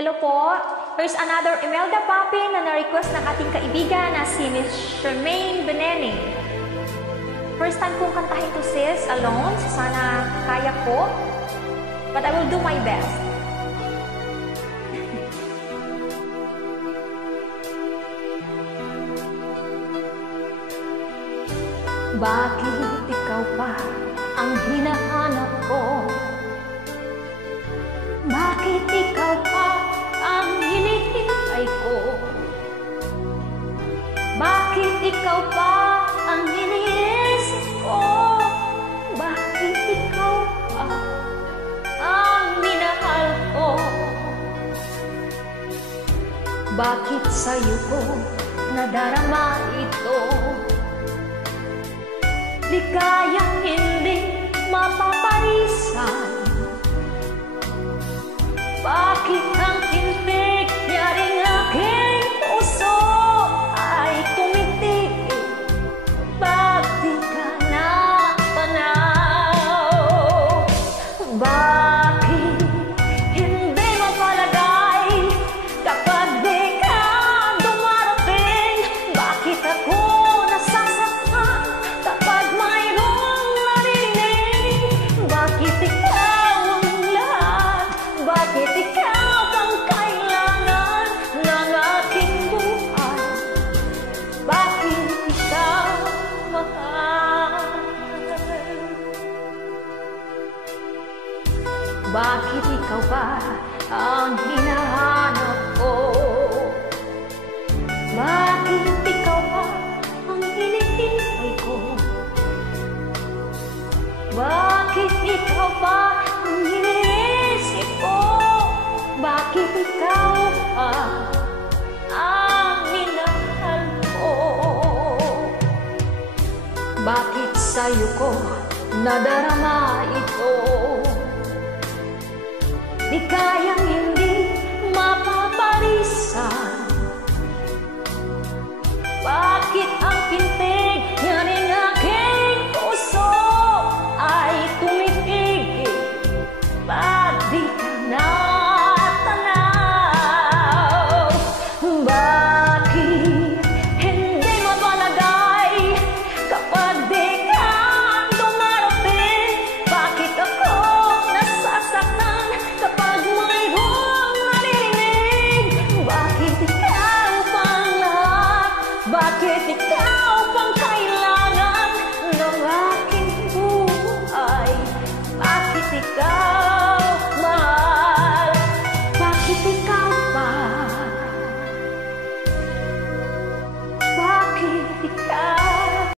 Hello po. Here's another Imelda Papi na na-request ng ating kaibigan na si Miss Charmaine Benene. First time kong kantahin to sis alone, so sana kaya ko. But I will do my best. Bakit ikaw pa ang hinahanap ko? Bakit ikaw pa ang hinihintay ko? Bakit ikaw pa ang iniisip ko? Bakit ikaw pa ang minahal ko? Bakit sa'yo ko nadarama ito? Di kayang hindi mapapaisan. Bakit ang tintig niya rin aking puso ay tumitig? Ba't di ka napanaw? Bakit hindi mapalagay kapag di ka dumarating? Bakit ako nasasaktan kapag mayroong narinig? Bakit ikaw ang lahat? Bakit ikaw ang kailangan ng aking buhay? Bakit ikaw mahal? Bakit ikaw ba ang hinahanap ko? Bakit ikaw ba ang hinihintay ko? Bakit ikaw ba ang iniisip ko? Bakit ikaw pa ang minahal ko? Bakit sa'yo ko nadarama ito? Di kayang hindi mapapalisan. Bakit ang pintig niya rin aking puso ay tumitig? Ba't di ka natanaw? Bakit hindi mapalagay kapag di ka dumarating? Bakit ako nasasaktan kapag mayroong naririnig? Bakit ikaw pang lahat? Bakit ikaw pang kailangan ng aking buhay? Bakit ikaw mahal? Bakit ikaw pa? Bakit ikaw